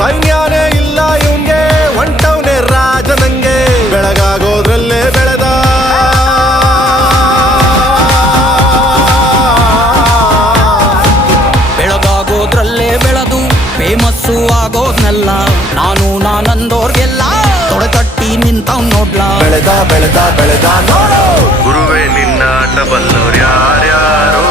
ಸೈನ್ಯನೇ ಇಲ್ಲ ಇವನ್ಗೆ ಹೊಂಟವನೇ ರಾಜನಂಗೆ ಬೆಳಗಾಗೋದ್ರಲ್ಲೇ ಬೆಳೆದ ಬೆಳಗಾಗೋದ್ರಲ್ಲೇ ಬೆಳೆದು ಫೇಮಸ್ಸು ಆಗೋದ್ನೆಲ್ಲ ನಾನಂದೋರ್ಗೆಲ್ಲ ತೊಡೆತಟ್ಟಿ ನಿಂತವ್ ನೋಡ್ಲಾ ಬೆಳೆದ ಬೆಳೆದ ಬೆಳೆದ ನೋಡು ಗುರುವೇ ನಿನ್ನ ಆಟ ಬಲ್ಲೋರ್ ಯಾರ್ಯಾರೋ